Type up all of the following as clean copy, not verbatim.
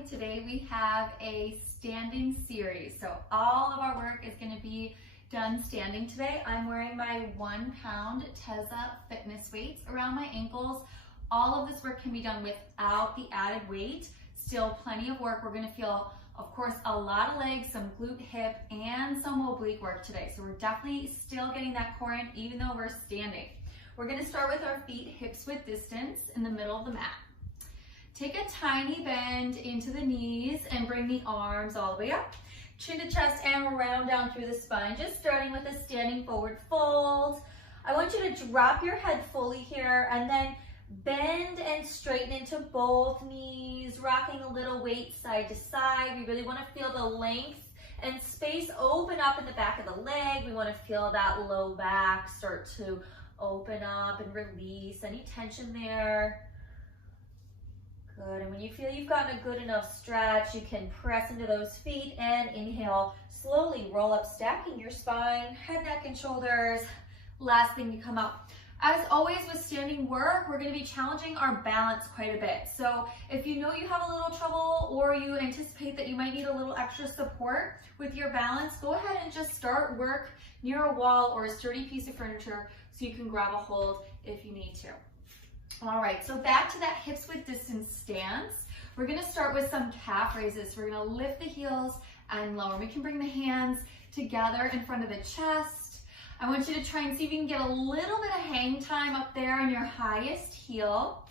Okay, today we have a standing series. So all of our work is going to be done standing today. I'm wearing my 1 pound Tezza fitness weights around my ankles. All of this work can be done without the added weight. Still plenty of work. We're going to feel, of course, a lot of legs, some glute, hip, and some oblique work today. So we're definitely still getting that core in even though we're standing. We're going to start with our feet hips width distance in the middle of the mat. Take a tiny bend into the knees and bring the arms all the way up. Chin to chest and round down through the spine, just starting with a standing forward fold. I want you to drop your head fully here and then bend and straighten into both knees, rocking a little weight side to side. We really want to feel the length and space open up in the back of the leg. We want to feel that low back start to open up and release any tension there. Good, and when you feel you've gotten a good enough stretch, you can press into those feet and inhale. Slowly roll up, stacking your spine, head, neck, and shoulders. Last thing to come up. As always with standing work, we're going to be challenging our balance quite a bit. So if you know you have a little trouble or you anticipate that you might need a little extra support with your balance, go ahead and just start work near a wall or a sturdy piece of furniture so you can grab a hold if you need to. All right, so back to that hips width distance stance. We're gonna start with some calf raises. We're gonna lift the heels and lower. We can bring the hands together in front of the chest. I want you to try and see if you can get a little bit of hang time up there on your highest heel.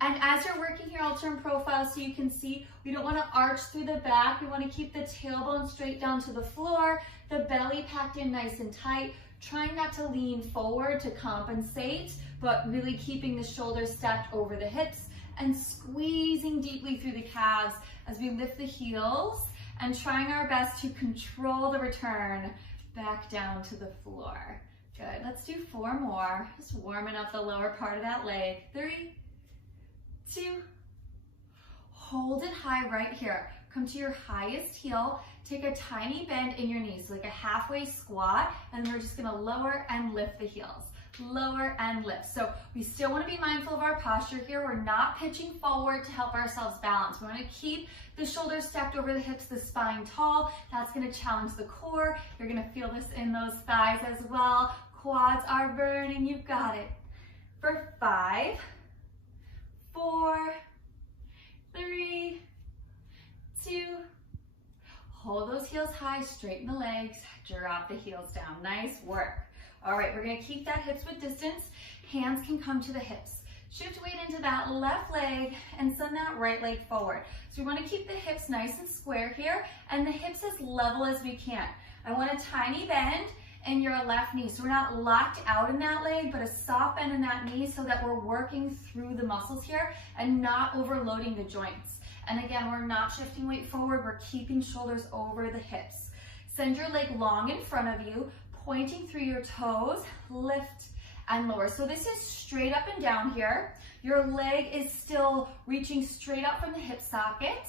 And as you're working here, I'll turn profile so you can see we don't wanna arch through the back. We wanna keep the tailbone straight down to the floor, the belly packed in nice and tight, trying not to lean forward to compensate, but really keeping the shoulders stacked over the hips and squeezing deeply through the calves as we lift the heels and trying our best to control the return back down to the floor. Good, let's do 4 more. Just warming up the lower part of that leg. 3, 2, hold it high right here. Come to your highest heel, take a tiny bend in your knees, like a halfway squat, and then we're just gonna lower and lift the heels. Lower and lift. So we still want to be mindful of our posture here. We're not pitching forward to help ourselves balance. We want to keep the shoulders stacked over the hips, the spine tall. That's going to challenge the core. You're going to feel this in those thighs as well. Quads are burning. You've got it. For 5, 4, 3, 2, hold those heels high, straighten the legs, drop the heels down. Nice work. All right, we're gonna keep that hips width distance. Hands can come to the hips. Shift weight into that left leg and send that right leg forward. So we wanna keep the hips nice and square here and the hips as level as we can. I want a tiny bend in your left knee. So we're not locked out in that leg, but a soft bend in that knee so that we're working through the muscles here and not overloading the joints. And again, we're not shifting weight forward, we're keeping shoulders over the hips. Send your leg long in front of you, pointing through your toes, lift and lower. So this is straight up and down here. Your leg is still reaching straight up from the hip socket.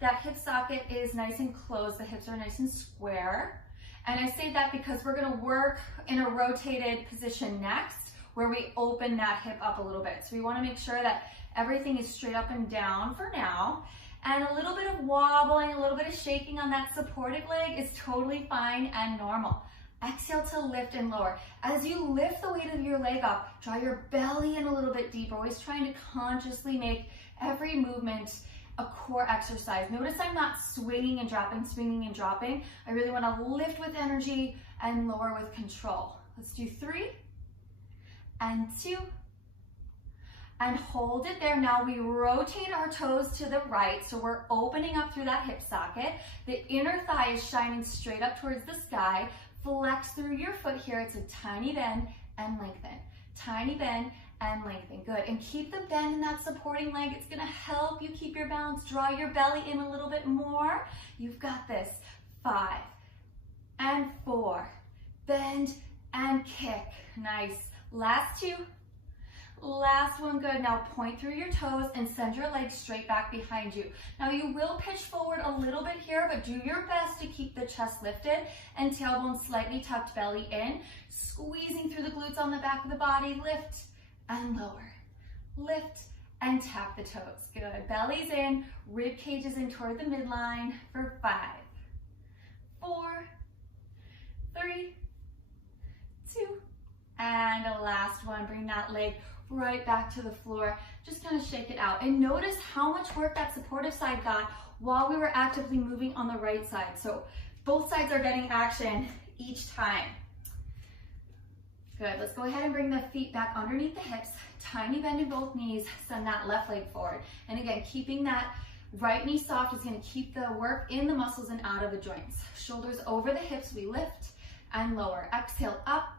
That hip socket is nice and closed. The hips are nice and square. And I say that because we're gonna work in a rotated position next where we open that hip up a little bit. So we wanna make sure that everything is straight up and down for now. And a little bit of wobbling, a little bit of shaking on that supported leg is totally fine and normal. Exhale to lift and lower. As you lift the weight of your leg up, draw your belly in a little bit deeper, always trying to consciously make every movement a core exercise. Notice I'm not swinging and dropping, I really want to lift with energy and lower with control. Let's do 3 and 2 and hold it there. Now we rotate our toes to the right, so we're opening up through that hip socket. The inner thigh is shining straight up towards the sky. Flex through your foot here. It's a tiny bend and lengthen. Tiny bend and lengthen. Good. And keep the bend in that supporting leg. It's going to help you keep your balance. Draw your belly in a little bit more. You've got this. 5 and 4. Bend and kick. Nice. Last 2. Last one, good. Now point through your toes and send your legs straight back behind you. Now you will pitch forward a little bit here, but do your best to keep the chest lifted and tailbone slightly tucked, belly in. Squeezing through the glutes on the back of the body. Lift and lower. Lift and tap the toes. Good. Belly's in, rib cage is in toward the midline for 5, 4, 3, 2, and a last one. Bring that leg right back to the floor. Just kind of shake it out. And notice how much work that supportive side got while we were actively moving on the right side. So both sides are getting action each time. Good, let's go ahead and bring the feet back underneath the hips. Tiny bend in both knees, send that left leg forward. And again, keeping that right knee soft is gonna keep the work in the muscles and out of the joints. Shoulders over the hips, we lift and lower. Exhale, up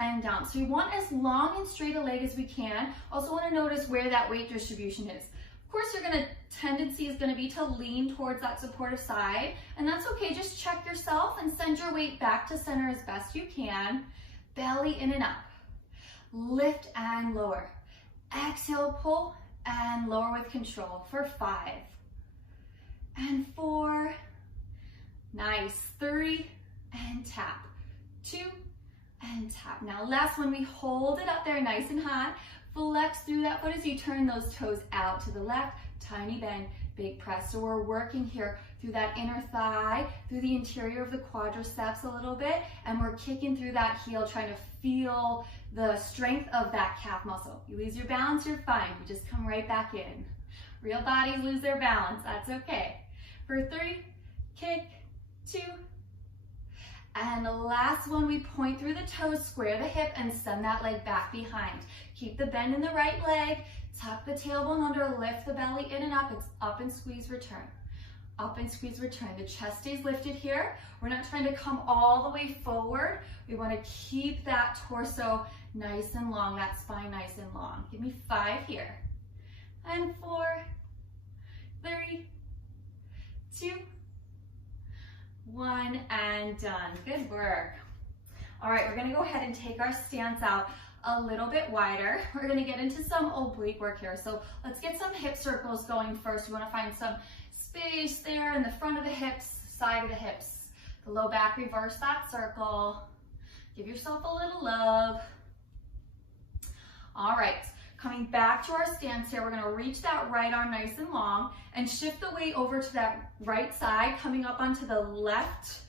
and down. So we want as long and straight a leg as we can. Also wanna notice where that weight distribution is. Of course, tendency is gonna be to lean towards that supportive side, and that's okay. Just check yourself and send your weight back to center as best you can. Belly in and up. Lift and lower. Exhale, pull and lower with control for 5 and 4. Nice. 3 and tap. 2 and tap. Now last one, we hold it up there nice and high. Flex through that foot as you turn those toes out to the left. Tiny bend, big press. So we're working here through that inner thigh, through the interior of the quadriceps a little bit, and we're kicking through that heel, trying to feel the strength of that calf muscle. You lose your balance, you're fine. You just come right back in. Real bodies lose their balance, that's okay. For 3, kick, 2, and the last one, we point through the toes, square the hip, and send that leg back behind. Keep the bend in the right leg, tuck the tailbone under, lift the belly in and up. It's up and squeeze, return. Up and squeeze, return. The chest stays lifted here. We're not trying to come all the way forward. We want to keep that torso nice and long, that spine nice and long. Give me 5 here. And 4, 3, 2, 1, and done. Good work. All right, we're gonna go ahead and take our stance out a little bit wider. We're gonna get into some oblique work here. So let's get some hip circles going first. We wanna find some space there in the front of the hips, side of the hips. The low back, reverse that circle. Give yourself a little love. All right, coming back to our stance here, we're gonna reach that right arm nice and long and shift the weight over to that right side, coming up onto the left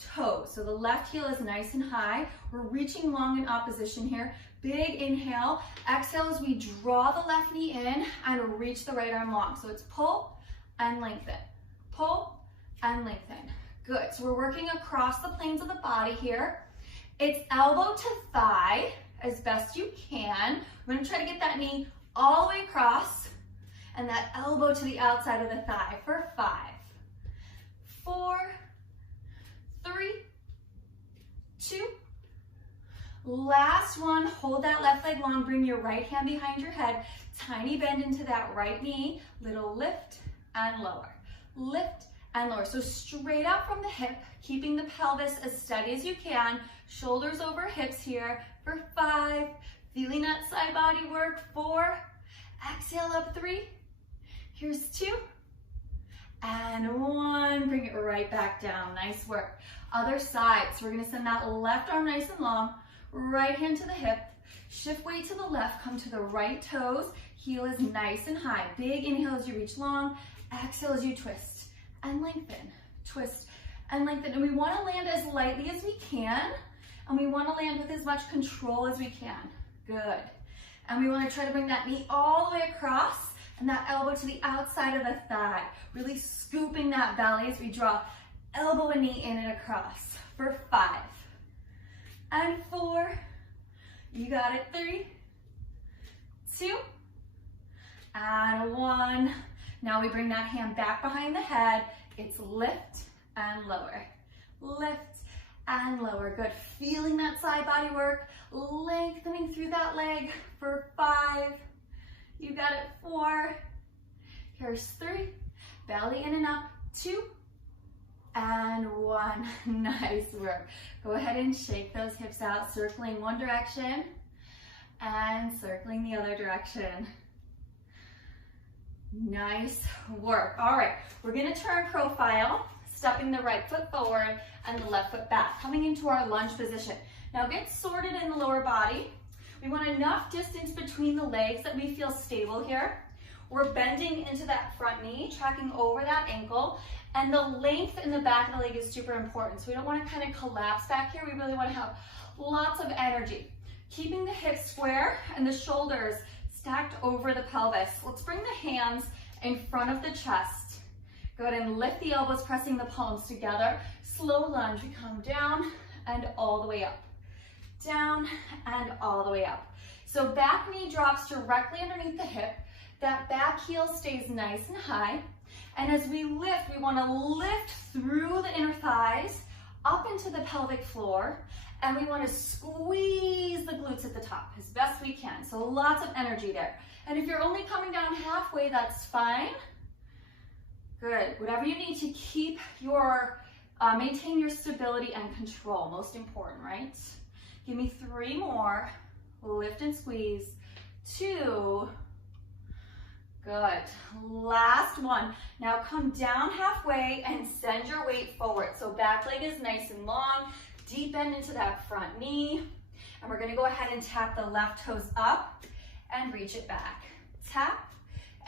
toe. So the left heel is nice and high. We're reaching long in opposition here. Big inhale. Exhale as we draw the left knee in and reach the right arm long. So it's pull and lengthen. Pull and lengthen. Good. So we're working across the planes of the body here. It's elbow to thigh as best you can. We're going to try to get that knee all the way across and that elbow to the outside of the thigh for 5, 4, 3, 2. Last one, hold that left leg long, bring your right hand behind your head, tiny bend into that right knee, little lift and lower, lift and lower. So straight out from the hip, keeping the pelvis as steady as you can, shoulders over hips here for 5, feeling that side body work, 4, exhale up 3, here's 2, and 1, bring it right back down, nice work. Other side, so we're gonna send that left arm nice and long, right hand to the hip, shift weight to the left, come to the right toes, heel is nice and high. Big inhale as you reach long, exhale as you twist and lengthen, twist and lengthen. And we wanna land as lightly as we can, and we wanna land with as much control as we can. Good. And we wanna try to bring that knee all the way across and that elbow to the outside of the thigh, really scooping that belly as we draw elbow and knee in and across for 5 and 4, you got it, 3, 2, and 1. Now we bring that hand back behind the head. It's lift and lower, lift and lower. Good, feeling that side body work, lengthening through that leg for 5, you got it, 4, here's 3, belly in and up, 2, and 1. Nice work. Go ahead and shake those hips out, circling one direction and circling the other direction. Nice work. All right, we're gonna turn profile, stepping the right foot forward and the left foot back, coming into our lunge position. Now get sorted in the lower body. We want enough distance between the legs that we feel stable here. We're bending into that front knee, tracking over that ankle, and the length in the back of the leg is super important. So we don't want to kind of collapse back here. We really want to have lots of energy. Keeping the hips square and the shoulders stacked over the pelvis. Let's bring the hands in front of the chest. Go ahead and lift the elbows, pressing the palms together. Slow lunge, we come down and all the way up. Down and all the way up. So back knee drops directly underneath the hip. That back heel stays nice and high. And as we lift, we want to lift through the inner thighs, up into the pelvic floor, and we want to squeeze the glutes at the top as best we can. So lots of energy there. And if you're only coming down halfway, that's fine. Good. Whatever you need to keep your, maintain your stability and control. Most important, right? Give me 3 more. Lift and squeeze. 2. Good. Last one. Now come down halfway and send your weight forward. So back leg is nice and long. Deep bend into that front knee. And we're going to go ahead and tap the left toes up and reach it back. Tap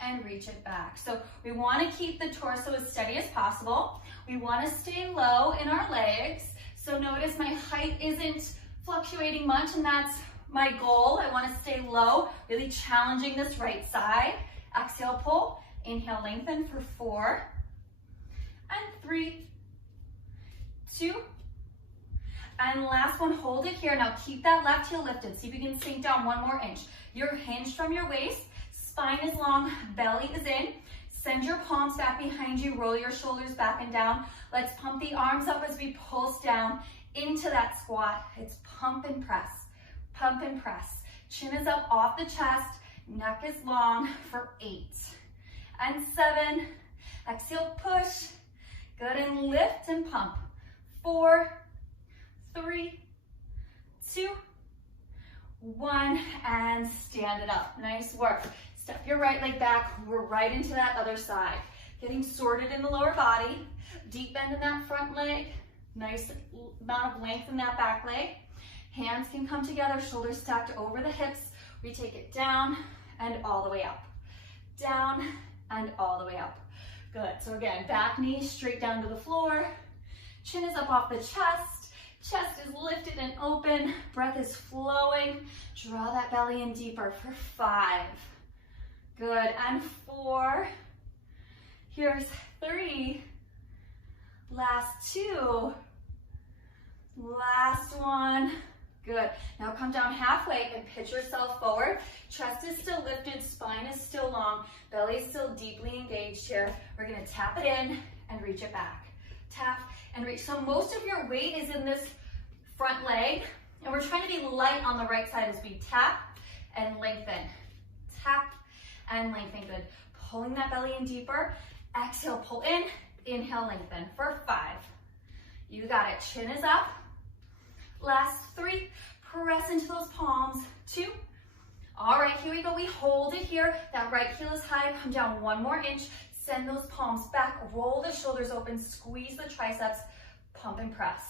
and reach it back. So we want to keep the torso as steady as possible. We want to stay low in our legs. So notice my height isn't fluctuating much, and that's my goal. I want to stay low, really challenging this right side. Exhale, pull. Inhale, lengthen for 4 and 3, 2, and last one. Hold it here. Now keep that left heel lifted. See if you can sink down 1 more inch. You're hinged from your waist. Spine is long, belly is in. Send your palms back behind you. Roll your shoulders back and down. Let's pump the arms up as we pulse down into that squat. It's pump and press. Pump and press. Chin is up off the chest. Neck is long for 8 and 7. Exhale, push. Good, and lift and pump. 4, 3, 2, 1, and stand it up. Nice work. Step your right leg back. We're right into that other side. Getting sorted in the lower body. Deep bend in that front leg. Nice amount of length in that back leg. Hands can come together, shoulders stacked over the hips. We take it down and all the way up. Down and all the way up. Good. So again, back knee straight down to the floor. Chin is up off the chest. Chest is lifted and open. Breath is flowing. Draw that belly in deeper for 5. Good. And 4. Here's 3. Last 2. Last 1. Good. Now come down halfway and pitch yourself forward. Chest is still lifted, spine is still long, belly is still deeply engaged here. We're going to tap it in and reach it back. Tap and reach. So most of your weight is in this front leg, and we're trying to be light on the right side as we tap and lengthen. Tap and lengthen. Good. Pulling that belly in deeper. Exhale, pull in. Inhale, lengthen for 5. You got it. Chin is up. Last 3, press into those palms. 2. All right, here we go. We hold it here. That right heel is high. Come down 1 more inch. Send those palms back. Roll the shoulders open. Squeeze the triceps. Pump and press.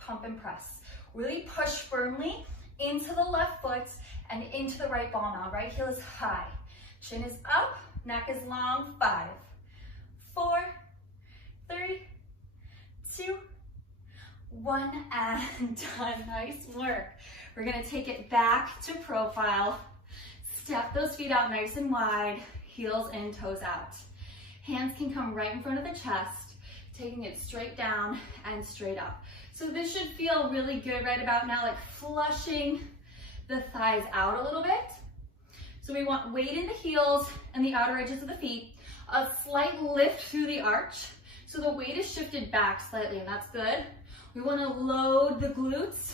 Pump and press. Really push firmly into the left foot and into the right ball now. Right heel is high. Chin is up. Neck is long. 5, 4, 3, 2, 1, and done. Nice work. We're going to take it back to profile. Step those feet out nice and wide. Heels in, toes out. Hands can come right in front of the chest, taking it straight down and straight up. So this should feel really good right about now, like flushing the thighs out a little bit. So we want weight in the heels and the outer edges of the feet. A slight lift through the arch. So the weight is shifted back slightly, and that's good. We want to load the glutes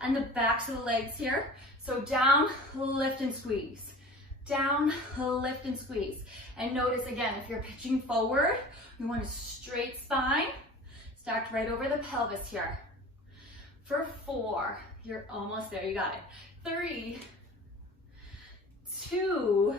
and the backs of the legs here. So down, lift and squeeze. Down, lift and squeeze. And notice again, if you're pitching forward, we want a straight spine, stacked right over the pelvis here. For 4, you're almost there, you got it. 3, 2,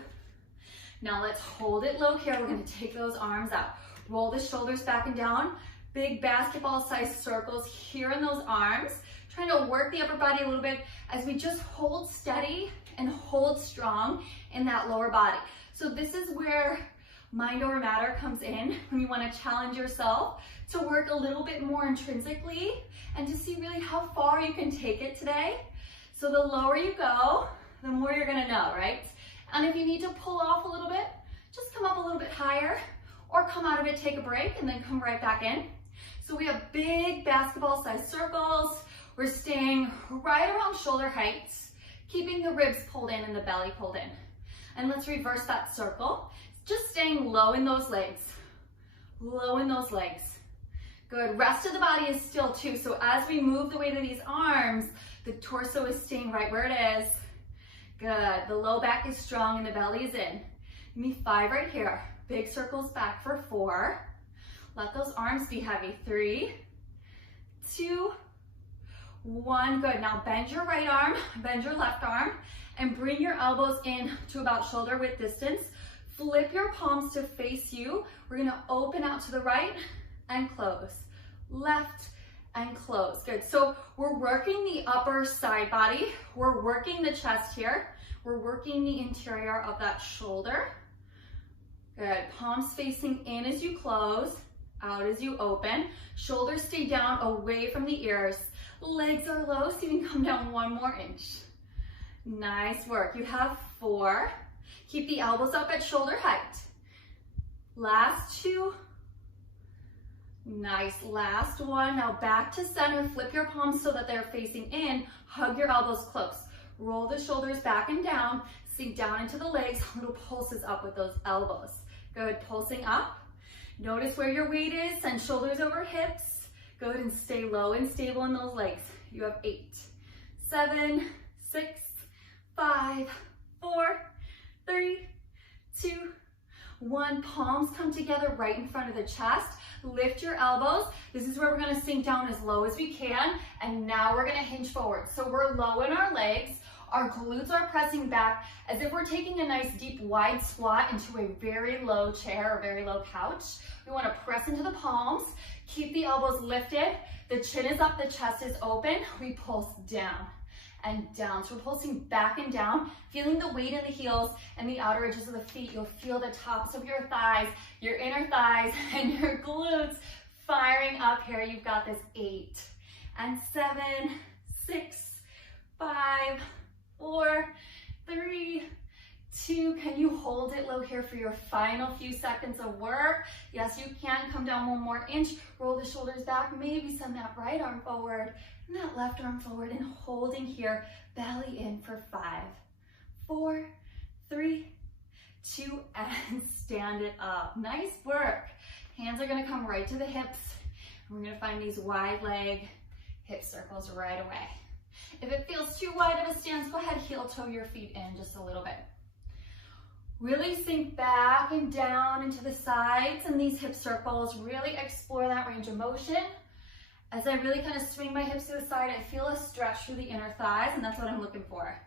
now let's hold it low here. We're gonna take those arms out. Roll the shoulders back and down. Big basketball-sized circles here in those arms. Trying to work the upper body a little bit as we just hold steady and hold strong in that lower body. So this is where mind over matter comes in, when you want to challenge yourself to work a little bit more intrinsically and to see really how far you can take it today. So the lower you go, the more you're gonna know, right? And if you need to pull off a little bit, just come up a little bit higher or come out of it, take a break, and then come right back in. So we have big basketball-sized circles. We're staying right around shoulder height, keeping the ribs pulled in and the belly pulled in. And let's reverse that circle. Just staying low in those legs. Low in those legs. Good. Rest of the body is still too. So as we move the weight of these arms, the torso is staying right where it is. Good. The low back is strong and the belly is in. Give me 5 right here. Big circles back for 4. Let those arms be heavy. 3, 2, 1. Good. Now bend your right arm, bend your left arm, and bring your elbows in to about shoulder width distance. Flip your palms to face you. We're gonna open out to the right and close. Left and close. Good. So we're working the upper side body. We're working the chest here. We're working the interior of that shoulder. Good. Palms facing in as you close, out as you open. Shoulders stay down away from the ears. Legs are low, so you can come down 1 more inch. Nice work. You have 4. Keep the elbows up at shoulder height. Last 2. Nice. Last 1. Now back to center. Flip your palms so that they're facing in. Hug your elbows close. Roll the shoulders back and down. Sink down into the legs. Little pulses up with those elbows. Good. Pulsing up. Notice where your weight is. Send shoulders over hips. Good. And stay low and stable in those legs. You have 8, 7, 6, 5, 4, 3, 2, 1. Palms come together right in front of the chest. Lift your elbows. This is where we're gonna sink down as low as we can. And now we're gonna hinge forward. So we're low in our legs. Our glutes are pressing back as if we're taking a nice deep wide squat into a very low chair or very low couch. We wanna press into the palms. Keep the elbows lifted. The chin is up, the chest is open. We pulse down and down. So we're pulsing back and down, feeling the weight in the heels and the outer edges of the feet. You'll feel the tops of your thighs, your inner thighs, and your glutes firing up here. You've got this. 8 and 7, 6, 5, 4, 3, 2. Can you hold it low here for your final few seconds of work? Yes, you can. Come down 1 more inch. Roll the shoulders back. Maybe send that right arm forward and that left arm forward, and holding here, belly in for 5, 4, 3, 2, and stand it up. Nice work. Hands are gonna come right to the hips. And we're gonna find these wide leg hip circles right away. If it feels too wide of a stance, go ahead, heel toe your feet in just a little bit. Really sink back and down into the sides and these hip circles. Really explore that range of motion. As I really kind of swing my hips to the side, I feel a stretch through the inner thighs, and that's what I'm looking for.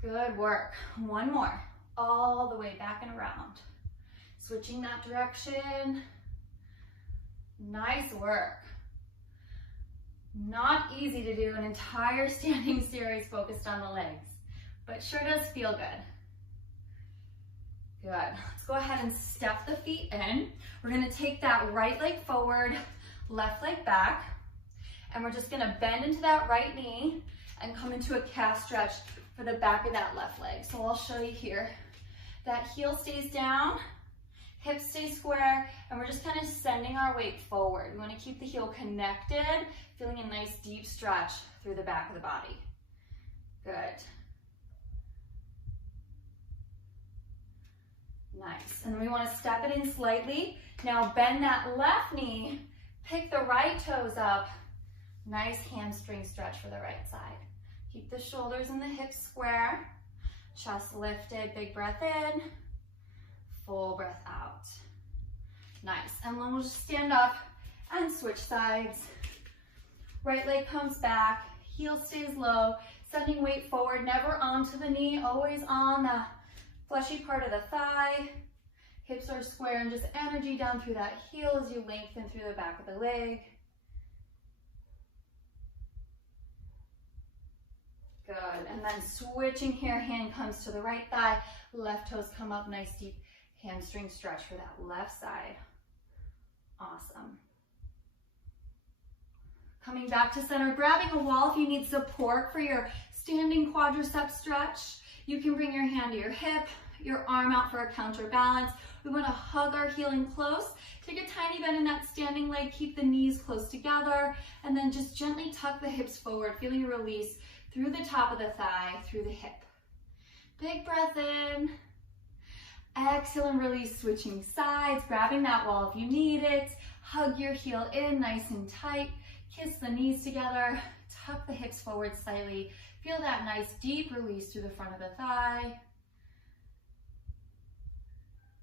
Good work. 1 more. All the way back and around. Switching that direction. Nice work. Not easy to do an entire standing series focused on the legs, but sure does feel good. Good. Let's go ahead and step the feet in. We're going to take that right leg forward, left leg back, and we're just going to bend into that right knee and come into a calf stretch for the back of that left leg. So I'll show you here. That heel stays down, hips stay square, and we're just kind of sending our weight forward. We want to keep the heel connected, feeling a nice deep stretch through the back of the body. Good. Nice. And we want to step it in slightly. Now bend that left knee, pick the right toes up. Nice hamstring stretch for the right side. Keep the shoulders and the hips square. Chest lifted, big breath in, full breath out. Nice. And then we'll just stand up and switch sides. Right leg comes back, heel stays low, sending weight forward, never onto the knee, always on the fleshy part of the thigh. Hips are square, and just energy down through that heel as you lengthen through the back of the leg. Good, and then switching here, hand comes to the right thigh, left toes come up, nice deep hamstring stretch for that left side. Awesome. Coming back to center, grabbing a wall if you need support for your standing quadricep stretch. You can bring your hand to your hip, your arm out for a counterbalance. We want to hug our heel in close. Take a tiny bend in that standing leg, keep the knees close together, and then just gently tuck the hips forward, feeling a release through the top of the thigh, through the hip. Big breath in. Exhale and release, switching sides, grabbing that wall if you need it. Hug your heel in nice and tight. Kiss the knees together. Tuck the hips forward slightly. Feel that nice deep release through the front of the thigh.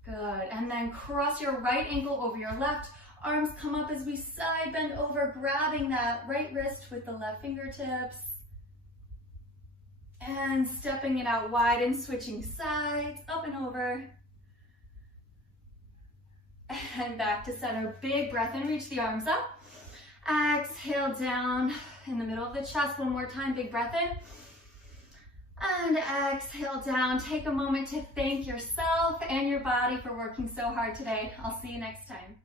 Good, and then cross your right ankle over your left. Arms come up as we side bend over, grabbing that right wrist with the left fingertips. And stepping it out wide and switching sides, up and over. And back to center, big breath in, reach the arms up. Exhale down in the middle of the chest, one more time, big breath in. And exhale down. Take a moment to thank yourself and your body for working so hard today. I'll see you next time.